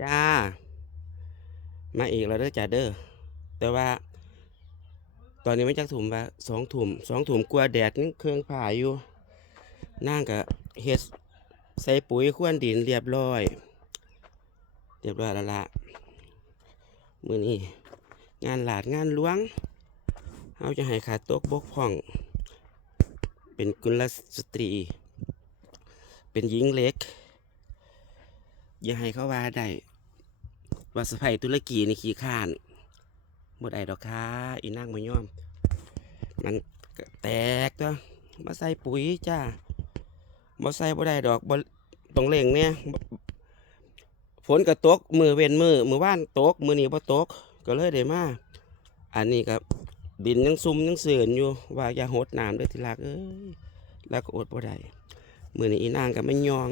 จ้า มาอีกแล้วเด้อจ้าเด้อแต่ว่า ตอนนี้ไม่จักถุ่มว่าสองถุ่มสองถุ่มกลัวแดดนี่เครื่องผ่าอยู่นั่งกับเฮ็ดใส่ปุ๋ยข้วนดินเรียบร้อย เรียบร้อยแล้วละมือนี้งานหลาดงานล้วงเราจะให้ขาดตกบกพ่อง เป็นกุลสตรี เป็นหญิงเล็ก อย่าให้เขาว่าได้ว่าสะใภ้ตุรกีในขี้ข้านบ่ได้ดอกค่ะอีนางบ่ยอม มันแตกตัวมาใส่ปุ๋ยจ้าบ่ใส่บ่ได้ดอกบต้องเล่งเนี่ยฝนก็ตกมือเว้นมือมือว่านตกมือนีบ่ตกก็เลยได้มาอันนี้ก็ดินยังซุ่มยังเสื่อนอยู่ ว่าอย่าหดน้ำด้อทีรักเอ้ยแล้วก็อดบ่ได้มือนี้อีนางก็ไม่ยอง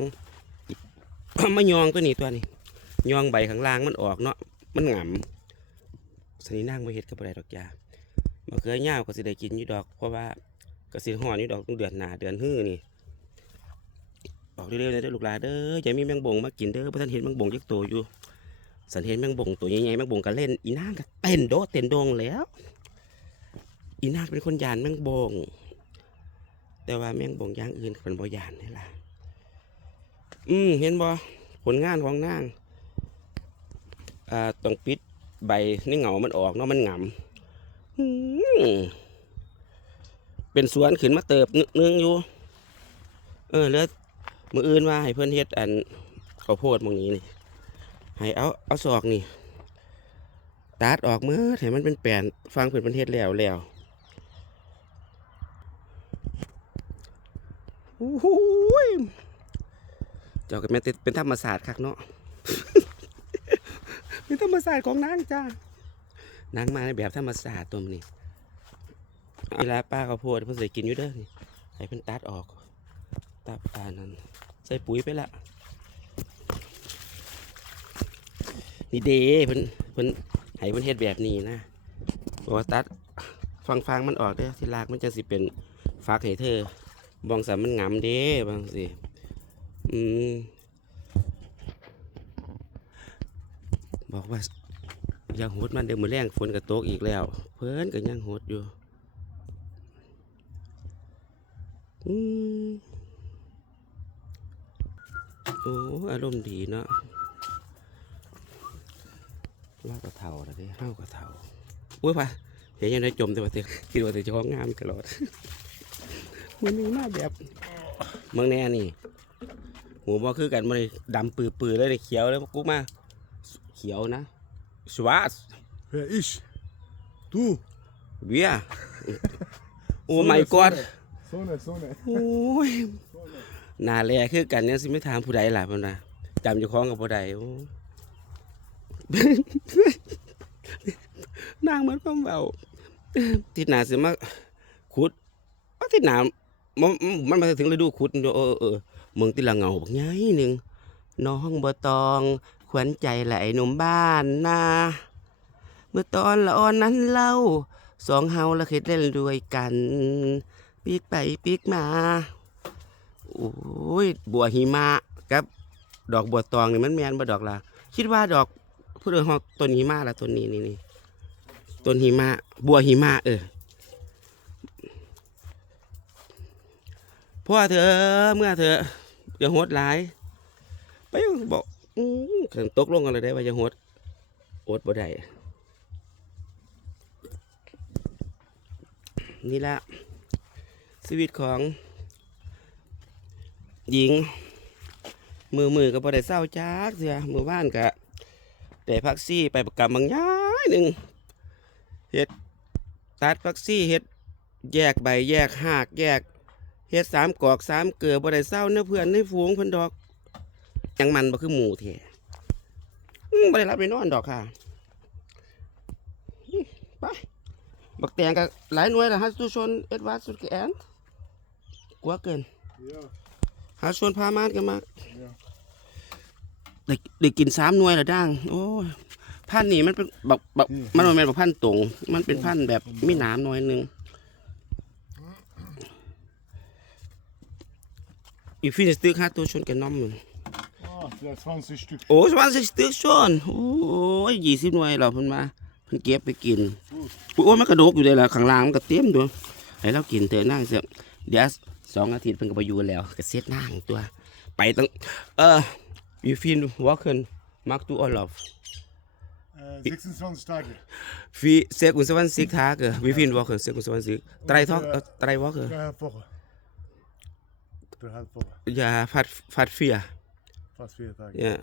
มายองตัวนี้ตัวนี้ยองใบข้างล่างมันออกเนาะมันหงำสนีนางมาเฮ็ดกับอะไรดอกยามะเขือยาวก็สิได้กินอยู่ดอก เพราะว่ากสิห่อนอยู่ดอกต้องเดือนหนาเดือนฮื้อนี่ออกเร็วๆเลยเด้อลูกหลานเด้ออย่ามีแมงบงมากินเด้อเพราะท่านเห็นแมงบงยักตัวอยู่สันเห็นแมงบงตัวใหญ่ๆแมงบงก็เล่นอีนางก็เต้นโดเต้นโดงแล้ว อีนางเป็นคนยานแมงบงแต่ว่าแมงบงอย่างอื่นเป็นบ่ยานนี่ล่ะ อืมเห็นบ่ผลงานของนางอ่าต้องปิดใบนี่เหงามันออกเนาะมันหงำเป็นสวนขึ้นมาเติบนึนึงอยู่ เออแล้วมืออื่นว่าให้เพื่อนเฮ็ดอันข้าวโพดมองนี้นี่ให้เอาเอาศอกนี่ตัดออกเมื่อให้มันเป็นแปลนฟังเพื่อนเป็นเฮ็ดแล้วแล้วโอ้หย เจ้าก็แม่นแต่เป็นธรรมศาสตร์คักเนาะ เป็นธรรมศาสตร์ของนางจ้านางมาในแบบธรรมศาสตร์ตัวนี้เวลาป้าข้าวโพดเพิ่นใส่กินอยู่เด้อนี่ให้เพิ่นตัดออก ตัดอ่านั้นใส่ปุ๋ยไปละนี่เด้เพิ่นเพิ่นให้เพิ่นเฮ็ดแบบนี้นะบอกว่าตัดฟังฟังมันออกเด้อที่รากมันจะสิเป็นฟักให้เธอบองสามมันงาเด้บางสิ อืมบอกว่าอยังหดมันเดี๋ยวมือแรงฝนก็ตกอีกแล้ว เพิ่นก็ยังหดอยู่อืมโอ้อารมณ์ดีเนาะลากกระเท่าแล้วเด้ห้าวกระเท่าอุ้ยไปเห็นยังได้จมแต่ว่าเตะคิดว่าแต่จะห้องงามตลอดมันนี่มาแบบเมืองแน่นี่ หูบ่คือกันมันดำปื้อๆเลยเลยเขียวเลยกูมาเขียวนะสวัส Wer ich? Du? เวียโอ้ไม่กอด So nett, so nett. โอ้ยหนาแลคือกันเนี่ยสิไม่ถามผู้ใดล่ะมันนะจำเจ้าของกับผู้ใดโอ้นางเหมือนความเบาที่หนาสิมาขุดว่าที่หนามันมันมาถึงฤดูขุดเออเออเออ มึงที่ละเงาบักใหญ่หนึ่งน้องบ่ตองขวัญใจไหลหนุ่มบ้านนาเมื่อตอนละอ่อนนั้นเล่า สองเฮาละเคยเล่นด้วยกันปีกไปปีกมาโอ้ยบัวหิมะกับ ดอกบัวตองนี่มันแมนบ่ดอกละคิดว่าดอกเพื่อฮอกต้นหิมะละต้นนี้นี่นี่ต้นหิมะ บัวหิมะเออพ่อเธอเมื่อเธอ อย่าโหดหลายไปบอกอื้อขันตกลงกันเลยได้ว่าอย่าโหดอดบ่ได้นี่ละชีวิตของ หญิง มือมือก็บ่ได้เศร้าจักเสียมือบ้านกะได้พักซี่ไปประกำบางย้ายหนึ่งเฮ็ดตัดพักซี่เฮ็ดแยกใบแยกหากแยก เฮ็ดสามกอกสามเกลือบ่ได้เศร้าเนื้อเพื่อนในฝูงเพิ่นดอกยังมันบ่คือหมูแท้อืมบ่ได้รับได้นอนดอกค่ะไปบักแตงก็หลายหน่วยแล้วฮะทุชนเอ็ดวาร์ดสุดแกนกลัวเกินหาชวนพามานกันมา ja. ได้ได้กินสามหน่วยแล้วด่างโอ้ยพันนี่มันเป็นแบบแบบมันบ่แม่นแบบพันตรงมันเป็นพันแบบมีหนามหน่อยนึง อีฟินสตึกหาตัวชนกันน้อมมึง Oh, Ja, 20 Stück. โอ้สวรรค์สตึกชนโอ้ยยี่สิบหน่วยเหราเพิ่นมาเพิ่นเก็บไปกินโอ้ยมันกระดกอยู่เลยล่ะข้างล่างมันก็เต็มด้วยให้เรากินเถอะนั่งเสียเดี๋ยวสองอาทิตย์เพิ่นก็ไปอยู่แล้วก็เสร็จนั่งตัว ไปตั้งเออวิฟินวอลเคนมักตูออลอฟ Äh, 26 Tage. ฟีเซกุนสวรรค์ สิกทาเกอวิฟินวอลเคนเซกุนสวรรค์สิกไตรทอกเอ่อไตรวอลเกอ Dreieinhalb Woche. Dreieinhalb Woche. ยาฟัดฟัดเฟีย Fast vier Tage. เนี่ย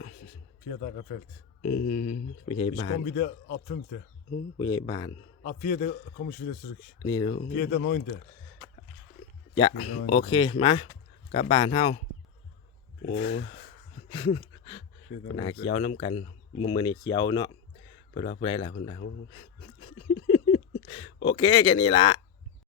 Vier Tage fällt. อืมผู้ใหญ่ Ich บ้าน komme wieder ab 5. อืมผู้ใหญ่บ้าน Ab 4. komme ich wieder zurück. นี่เนาะ 4. 9. จ้ะโอเคมากลับบ้านเฮาโอ้ 4. หนาเขียวน้ำกันมือมือนี่เขียวเนาะเพิ่นว่าผู้ใดล่ะเพิ่นว่าโอ้โอเคแค่นี้ละ